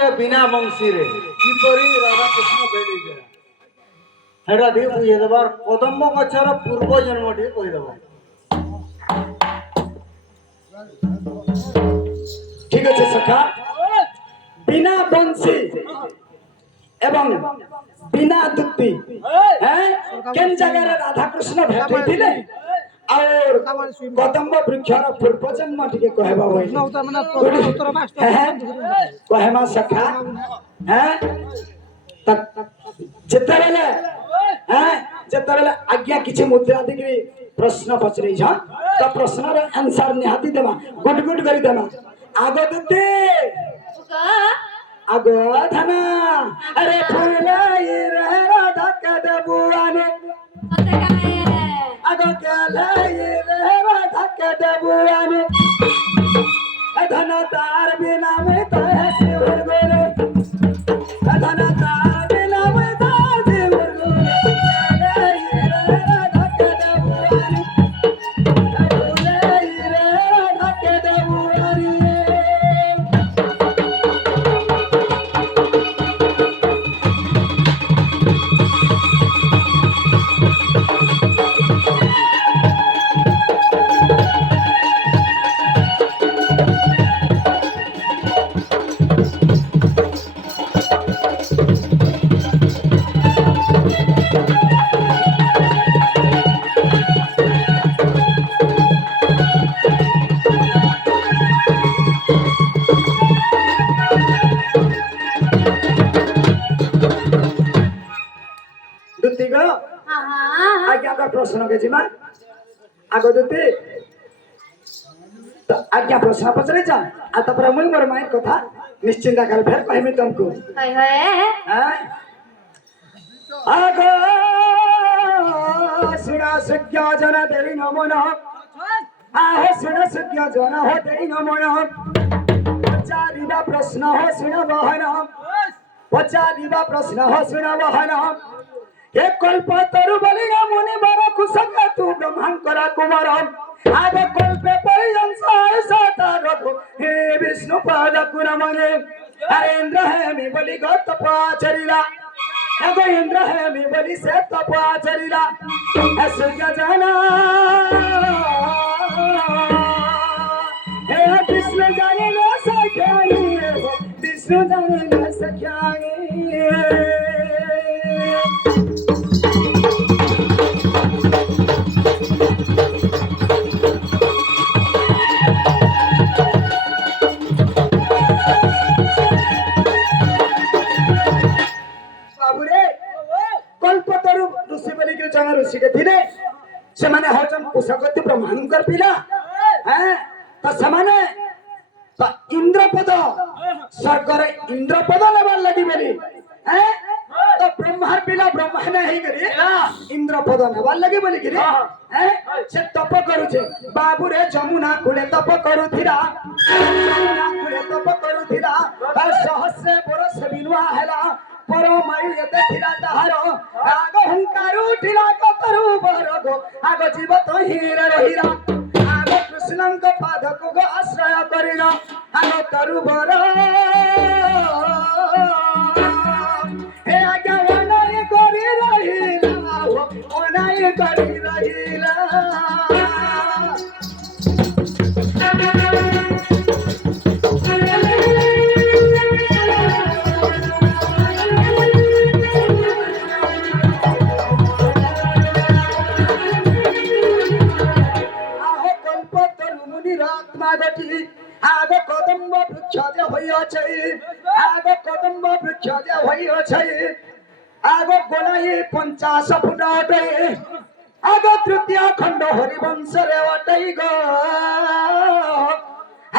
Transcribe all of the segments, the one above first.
रे बिना बंशी रे किपरि राधा कृष्ण भेटी जाए हेडा दी बुझे देबार कदम्ब गछर पूर्व जन्म टी कहि देबो ठीक আছে সখা বিনা বংশী এবং বিনা দুত্তি হ্যাঁ কেন জায়গায় রাধা কৃষ্ণ ভেটি দিলে আর কদম্ব বৃক্ষর পূর্ব জন্ম টিকে কহবা হই কহেমা সখা হ্যাঁ যেতেবেলে হ্যাঁ যেতেবেলে আজ্ঞা কিছু মুদ্রা দিগরি প্রশ্ন পচরে যা তো প্রশ্নর आंसर নিহাতি দেবা গুড গুড করি দেবা आगो दुते आगो धना अरे फुलाई रे राधा कदबुआने आगो कलाई रे राधा कदबुआने धना तार बिना में तो ऐसे उड़ गोरे धना तार बिना में तो ऐसे उड़ गोरे कलाई रे राधा कदबुआने फुलाई रे राधा कदबुआने दुतिगो आज्ञा का प्रश्न के जीमा आगो दुति तो आज्ञा प्रश्न पचरे जा आ तपर मुई मोर माई कथा निश्चिंत कर फेर कहमी तुमको हाय हाय हैं आगो सुना सुज्ञा जन तेरी नमन आहो सुना सुज्ञा जन हो तेरी नमन पचारिबा प्रश्न हो सुन बहन पचारिबा प्रश्न हो सुन बहन एक कल्प तरु बलिगा मुनि बर कुसंग तू ब्रह्मांकरा कुमार आगे कल्पे परिजंस ऐसा रघु हे विष्णु पाद कुरमने अरे इंद्र है मी बलि गत पाचरिला अगो इंद्र है मी बलि से तपाचरिला सूर्य जाना हे विष्णु जाने न सख्याई विष्णु जाने न सख्याई कल्पतरु ऋषि बलि के जन ऋषि के थिले से माने होचन कुशगति ब्रह्मांकर पिला हैं तो समाने तो इंद्रपद स्वर्ग रे इंद्रपद लेवल लगी बली हैं तो ब्रह्मार पिला ब्रह्मा नहीं करी इंद्रपद लेवल लगी बली करी हैं से तप करू छे बाबू रे जमुना कुले तप करू थिरा जमुना कुले तप करू थिरा सहस्र बरस बिनवा हैला परमायु यते थिरा ताहारो आगो हंकारु थिरा कतरु बरगो आगो जीव तो हीरा रहिरा आगो कृष्णंक पादक गो आश्रय करिना आगो तरु बर हे आज्ञा वनाय करि रहिला वनाय करि रहिला आगे कदम्ब वृक्ष जे होइछै आगे कदम्ब वृक्ष जे होइछै आगे गोलाई 50 फुट अटै आगे तृतीय खंड हरिवंश रे अटै गो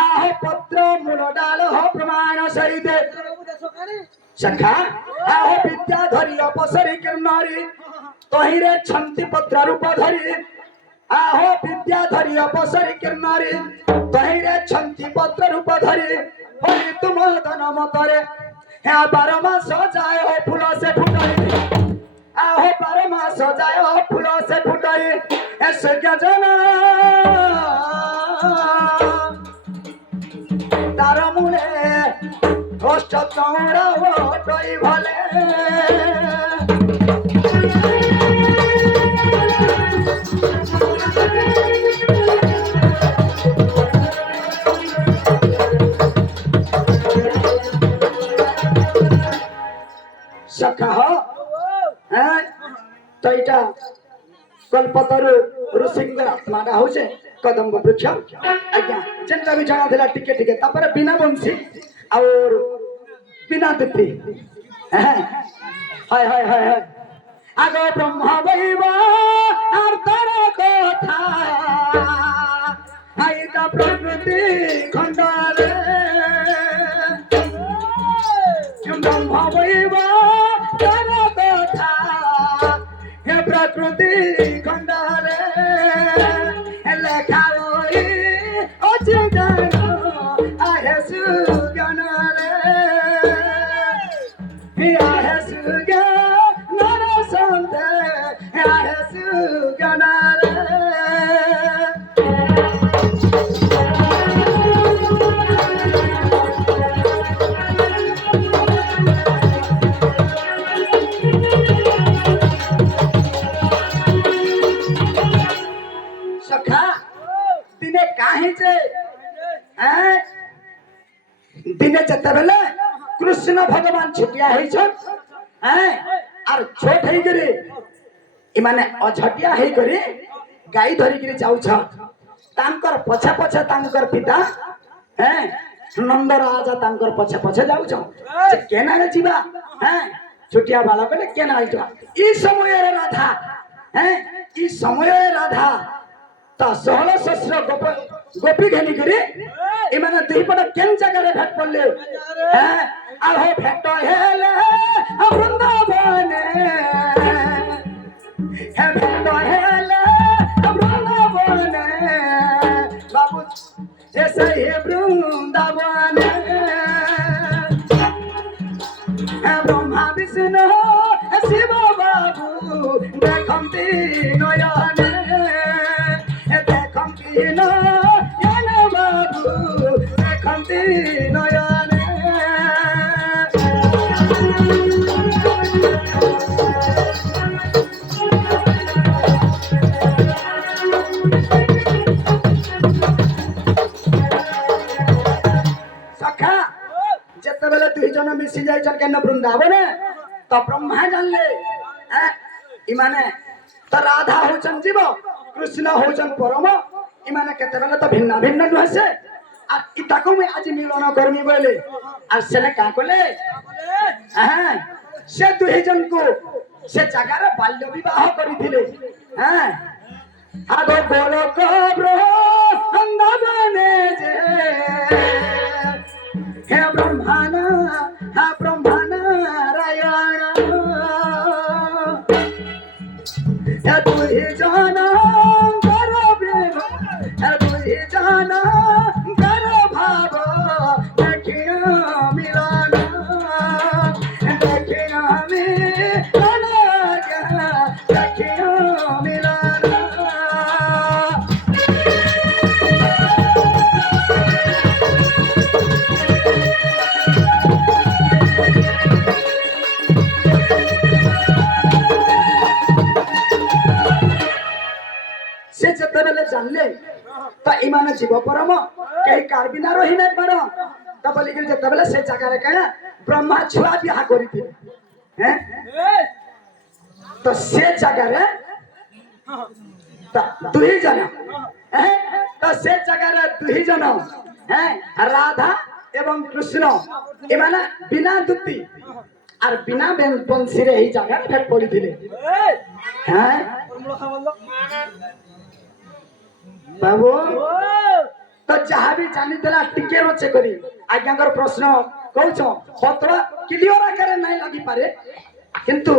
आहो पत्र मूल डाल हो प्रमाण सहित सखा आहो विद्याधरी अपसरी किरणारी तहिरे छंती पत्र रूप धरी आहो विद्याधरी अपसरी किरणारी तहिरे छंती पत्र रूप धरी हरि तुम धन मतरे ह्या 12 मास जाय हो फूल से फुटाई आहो 12 मास जाय हो फूल से फुटाई ए सूर्य जना तार मुले অষ্ট চৌড়া ওটই ভলে সখা হ্যাঁ তো এটা কল্পতরু ঋষিঙ্গর আত্মাটা হচ্ছে কদম্ব বৃক্ষ আজ্ঞা যেটা ବି ଜଣା ଥିଲା ଟିକେ ଟିକେ ତାପରେ ବିନା ବଂଶୀ ଆଉ ବିନା ଦୀପ୍ତି ହାୟ ହାୟ ହାୟ ହାୟ ଆଗ ବ୍ରହ୍ମ ବୈବ আর তার কথা আইতা প্রকৃতি খণ্ডারে ব্রহ্ম বৈব তার কথা হে প্রকৃতি খণ্ডারে লেখা ওই অচিন্তন আহে সুজ্ঞানরে আহে সুজ্ঞানর সন্তে আহে সুজ্ঞানরে সখা দিনে কাহিছে দিনে যেতেবেলে কৃষ্ণ ভগবান ছুটিয়া হয়েছন আর ছোট হইকরি এমানে অঝটিয়া হইকরি গাই ধরিকি যাউছ তাঙ্কর পছে পছে তাঙ্কর পিতা নন্দ রাজা তাঙ্কর পছে পছে যাউছ কেনারে ଯିବା ଛୋଟିଆ ବାଳକଟେ କେନା ହେଇଯିବା ଇ ସମୟରେ ରାଧା ଇ ସମୟରେ ରାଧା ତା 16 ଶସ୍ତ୍ର ଗୋପୀ ଘେନିକରି ଏମାନେ ଦୁଇପଟ କେନ୍ ଜାଗାରେ ଭେଟ ପଡିଲେ ଆହୋ ଭେଟ ହେଲେ ବୃନ୍ଦାବନେ ହେ ଭେଟ ହେଲେ ବୃନ୍ଦାବନେ ବାବୁ ଏ ସେଇ ବୃନ୍ଦାବନେ ব্রহ্মা বিষ্ণু শিব বাবু দেখন্তি নয়নে দেখন্তি নয়নে বাবু দেখন্তি নয়নে সখা যেতেবেলে দুই জন মিশি যাইছন কেন বৃন্দাবনে তো ব্রহ্মা জানলে ইমানে তো রাধা হচ্ছেন জীব কৃষ্ণ হচ্ছেন পরম ইমানে কেতেবেলে তো ভিন্ন ভিন্ন নুহেছে আর ইতাকে মুই আজ মিলন করমি বলে আর সেনে কা কলে সে দুই জনকু সে জায়গারে বাল্য বিবাহ করিଥିଲେ আগ গোলক বৃন্দাবনে যে হে ব্রহ্মানা ব্রহ্মনারায়ণ হে দুই জনঙ্কর প্রেম হে দুই জনঙ্কর ভাব দেখিয়া মিলন দেখিয়া মিলন দেখিয়া মিলন से যেতেবেলে জানলে তা ইমানে জীব পরম কেই কার বিনা রহি নাই পার তা বলি কি যেতেবেলে সে জায়গারে কেন ব্রহ্মা ছুয়া বিয়া করিଥିଲେ তো সে জায়গারে তা দুই জন তো সে জায়গারে দুই জন রাধা এবং কৃষ্ণ এমানে বিনা দুতি আর বিনা বংশীরে এই জায়গায় ফেট পড়িଥିଲେ बाबू तो जहाँ भी जानी देला टिके रोचे करी आज्ञाकर प्रश्न कहछ पत्र क्लियर आकारे नहीं लगी पारे किंतु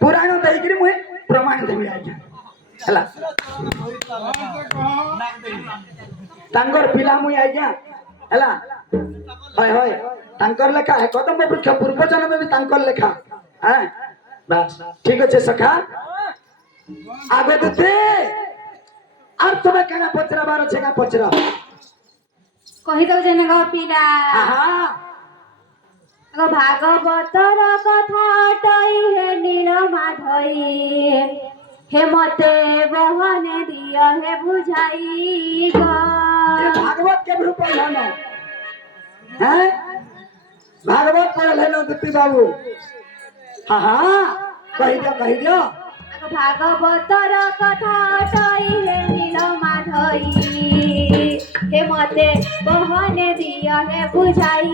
पुराण देइकरी मुई प्रमाण देबी आज्ञा हला तांगर पिला मुई आज्ञा हला होय होय तांकर लेखा है कदम वृक्ष पूर्व जन्म में भी तांकर लेखा बस ठीक আছে सखा आगे देते আর তুমি কেন পচরাবার আছে না পচরা কহি দউ যেন গো পিলা আহা ভাগবতর কথা অটই হে নীল মাধই হে মতে বহনে দিয় হে বুঝাই ये भागवत के रूप में है हैं भागवत पढ़ल है ना दीप्ति बाबू हाँ हाँ कही दियो ভাগবতর কথা অটই হে নীল মাধই হে মতে বহনে দিয় হে বুঝাই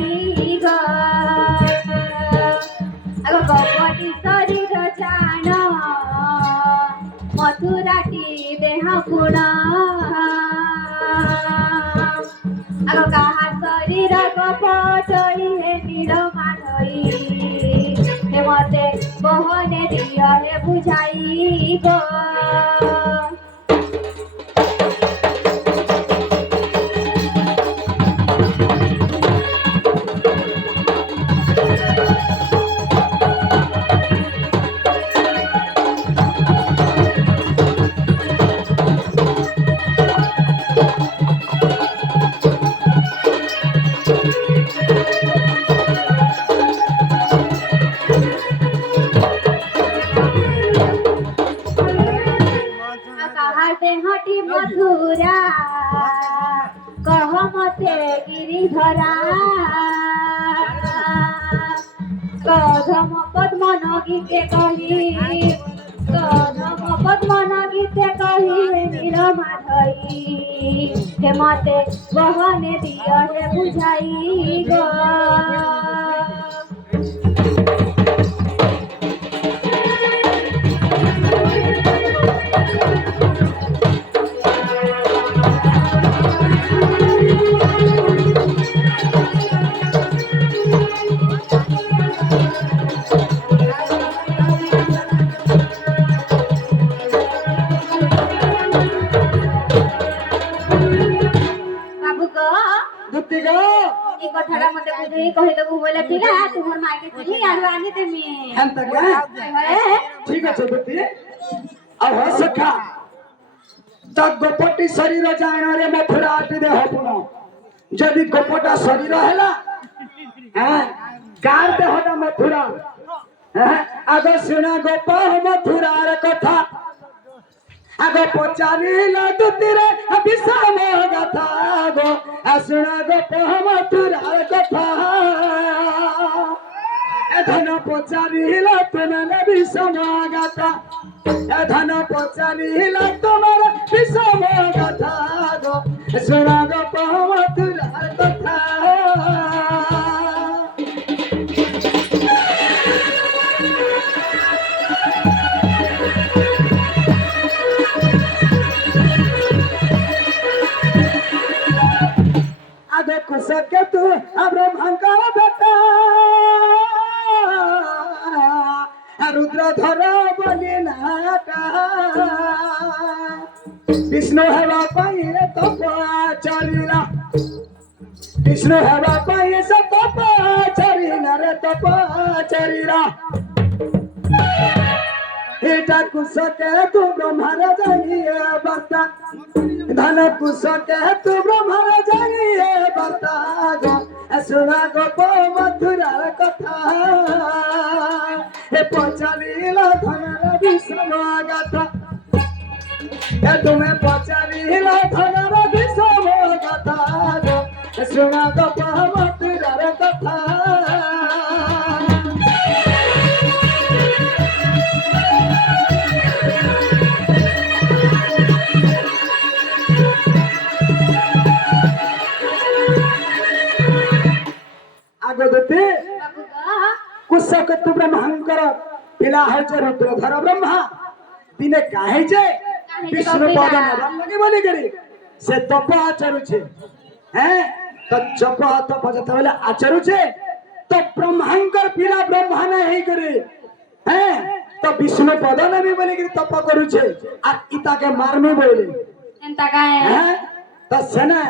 কপটি শরীর চাণ মথুরাটি দেহ গুণ কাহা শরীর কপটই হে নীল মাধই হে মতে বহনে দিয় হে বুঝাই কাহার দেহটি মথুরা কহ মতে গিরিধরা কধম পদ্মন গীতে কহি কধম পদ্মন গীতে কহি হে নীল মাধই হে মতে বহনে দিয় হে বুঝাই বাবু গো दीप्ति को এই কথাটা মতে বুঝেই কহি দেবু বলে ঠিক আছে তোমার মাকে চিনি আর আনি দেমি हम तक ठीक है दीप्ति अब हो सका तक गोपटी शरीर जान रे मथुरा आटी दे हपुन जदि गोपटा शरीर हैला हैं कार दे होटा मथुरा हैं आगो सुना गोप मथुरा रे कथा आगो पचारिला दुतिरे विषम गाथा गो सुना गोप मथुरा रे कथा ए धन पचारिला तुमने विषम गाथा ए धन पचारिला तुमरे विषम गाथा गो सुना गोप मथुरा रे कथा आगे कुसके तू ब्रह्मांका बेटा रुद्रधर बोली नाटा विष्णु हेवा पाई तप चलिला विष्णु हेवा पाई से तप चलिला रे तप चलिला एटा कुसके तू ब्रह्मार जानिए बता धन कुसके तू ब्रह्मार जानिए बता गो सुना गोप मथुरार कथा ए पचारिला धनर विषम गाथा ए तुम्हें पचारिला धनर विषम गाथा गो सुना गोप मथुरार कथा आगो देते বাবু গো कुशक तु ब्रह्मांकर पिला है जे रुद्रधर ब्रह्मा दिने काहे जे विष्णु पद नरम लगे बोली करी से तप आचरु छे हैं तो जप तप जत बेले आचरु छे तो ब्रह्मांकर पिला ब्रह्मा न हे करे हैं तो विष्णु पद न भी बोली करी तप करू छे आ इता के मारमे बोले এন্তা কায়ে हैं तो सेना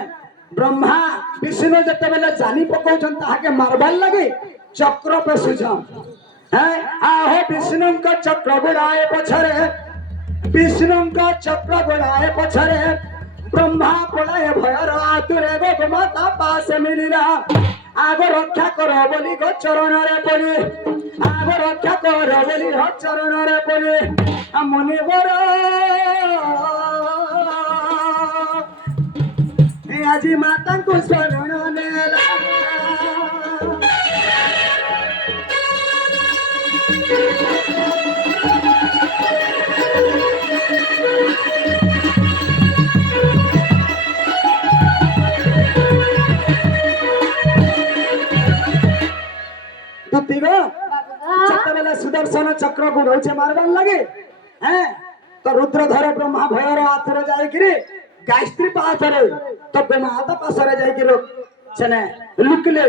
ब्रह्मा विष्णु जत बेले जानी पकाउछन ताहाके मारबार लगे चक्र पे सुझम हैं आहो विष्णु का चक्र गुड़ाए पछरे विष्णु का चक्र गुड़ाए पछरे ब्रह्मा पड़ाए भयर आतुरे गो माता पास मिलिला আগ রক্ষা কর বলি গো চরণরে পড়ি আগ রক্ষা কর বলি গো চরণরে পড়ি মনে বড় আজি মাতাଙ୍କୁ শরণ নেলা দুতিগো যেତେବେଳେ সুদর্শন চক্র গুড়ছে মারবার লাগে হ্যাঁ তো রুদ্রধর ব্রহ্মা ভয়র হাতরে যাইকিরি গায়ত্রী পাহাচরে তো ব্রহ্মাতা পাশরে যাইকিরি সেনে লুকিলে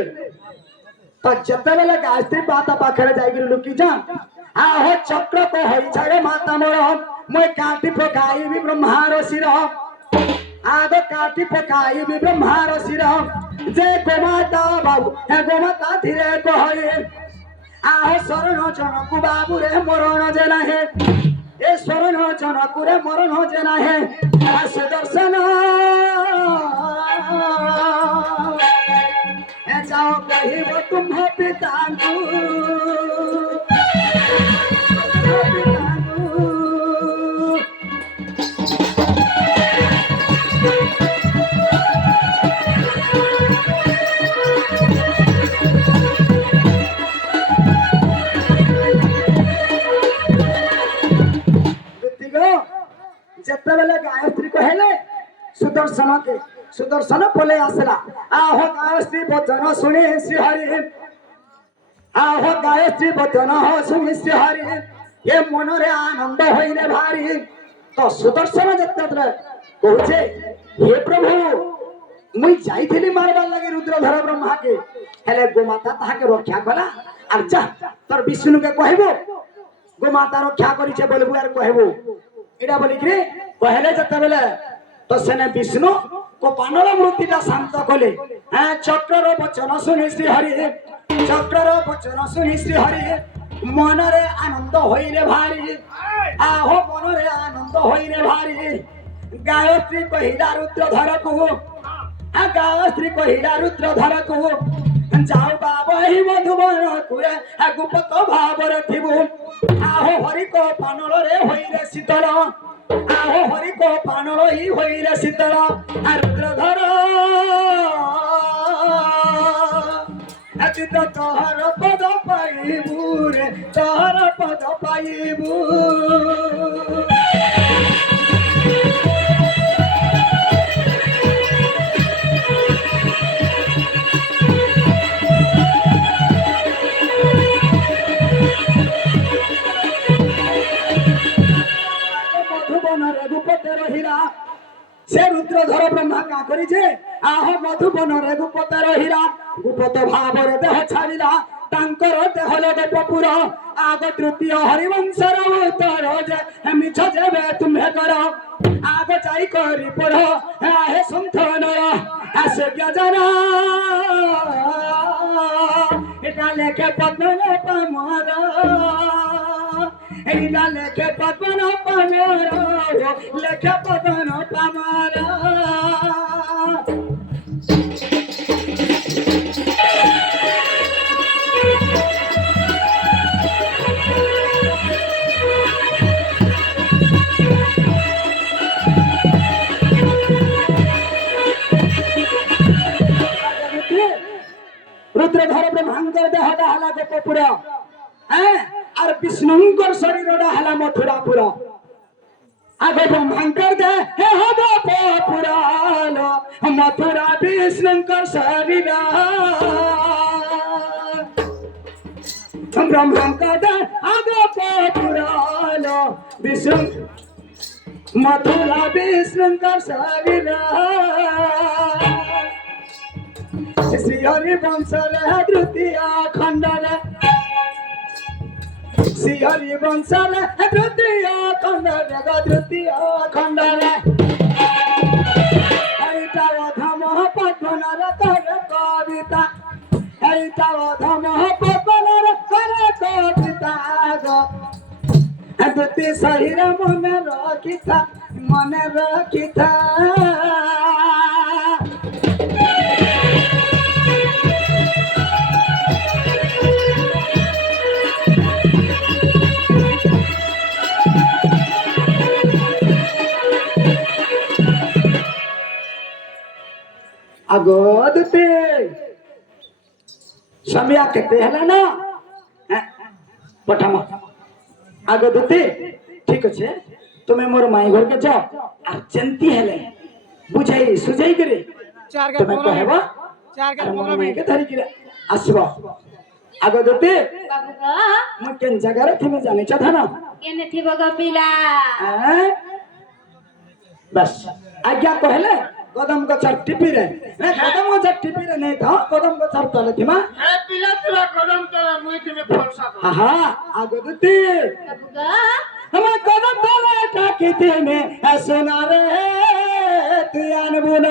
তো যেতেবেলে গায়ত্রী পাতা পাখরে যাইকিরি লুকি যান আহ চক্র কো হই ছাড়ে মাতা মোর মই কাটি পকাইবি ব্রহ্মার শির আগ কাটি পকাইবি ব্রহ্মার শির যে গোমাতা বাবু হে গোমাতা ধীরে কহে আহ শরণ জনকু বাবু রে মরণ যে নাহে এ শরণ জনকু রে মরণ যে নাহে সুদর্শন যাও কহিব তুম্ভ পিতাଙ୍କୁ যেতেবেলে গায়ত্রী কহেলে সুদর্শন পলে আসলা আহ গায়ত্রী বচন শুনি শ্রীহরি আহ গায়ত্রী বচন শুনি শ্রীহরি এ মনরে আনন্দ হইলে ভারি তো সুদর্শন যেতেবেলে কହୁছে হে প্রভু মুই যাইଥିଲି মারবার লাগি রুদ্রধর ব্রহ্মাকে হেলে গোমাতা তাহাকে রক্ষা কলা আর যা তোর বিষ্ণুকে কহিব গোমাতা রক্ষা করিছে বলবু আর কহিব এটা বলি কি কহেলে যেতেবেলে তো সেনে বিষ্ণু কোপানল মূর্তিটা শান্ত কলে হ্যাঁ চক্রর বচন শুনি শ্রীহরি চক্রর বচন শুনি শ্রীহরি মনরে আনন্দ হইলে ভারি আহ মনরে আনন্দ হইলে ভারি গায়ত্রী কহিলা রুদ্রধরকু গায়ত্রী কহিলা রুদ্রধরকু যাও বাবা হি মধুবন কুরে গুপত ভাবরে থিবু আহ হরি কো পানলরে হইরে শীতল আহ হরি কো পানল হি হইরে শীতল রুদ্রধর অতীত তোহর পদ পাইবু রে তোহর পদ পাইবু সে রুদ্রধর ব্রহ্মা কা করিছে আহ মধুবনরে গুপতের হীরা গুপত ভাবরে দেহ ছাড়িলা তাঙ্কর দেহ লগে পপুর আগ তৃতীয় হরিবংশর উত্তর যে মিছ যেবে তুমে কর আগ যাই করি পড় আহে সন্থন আসে জানা এটা লেখে পদ্মন পামর এইটা লেখে পদ্মন পামর লেখে পদ্মন পামর রুদ্রধর ব্রহ্মাঙ্গর দেহটা হলা গোপপুর হ্যাঁ আর বিষ্ণুঙ্কর শরীরটা হলা মথুরাপুর আগে ব্রহ্মাঙ্কর দেহ হব পুরাল মথুরা বিষ্ণুঙ্কর শরীর ব্রহ্মাঙ্কর দেহ আগে পুরাল বিষ্ণু মথুরা বিষ্ণুঙ্কর শরীর শ্রীহরি বংশরে তৃতীয় খণ্ডরে শ্রীহরি বংশরে তৃতীয় খণ্ডরে তৃতীয় খণ্ডরে এইটা অধম পদ্মনর করে কবিতা এইটা অধম পদ্মনর করে কবিতা দুটি শরীর মনে রখিথা ଆଗଦୁତେ ସମୟା କେତେ ହେଲା ନା ପଠାମ ଆଗଦୁତେ ଠିକ ଅଛି ତୁମେ ମୋର ମାଇ ଘରକେ ଯାଅ আর ଯେମିତି ହେଲେ ବୁଝାଇ ସୁଝାଇ କରି ତୁମେ କହିବ আর ମୋର ମାଇକେ ଧରିକିରି ଆସିବ ଆଗଦୁତେ बाबू गो ମୁଁ କେନ୍ ଜାଗାରେ ଥିମି ଜାଣିଛ ଧନ केने थिब गो पिला बस आज्ञा कहले कदम गछर टिपिरे कदम गछर टिपिरे नहीं था कदम गछर तले थिमा ଏ ପିଲା ଥିଲା କଦମ ତଳେ ମୁଇଁ ତୁମେ ଫଲସା କର हा आगदुती बाबू गो हम कदम तले टाकी थे में सुना रे तू अनबुना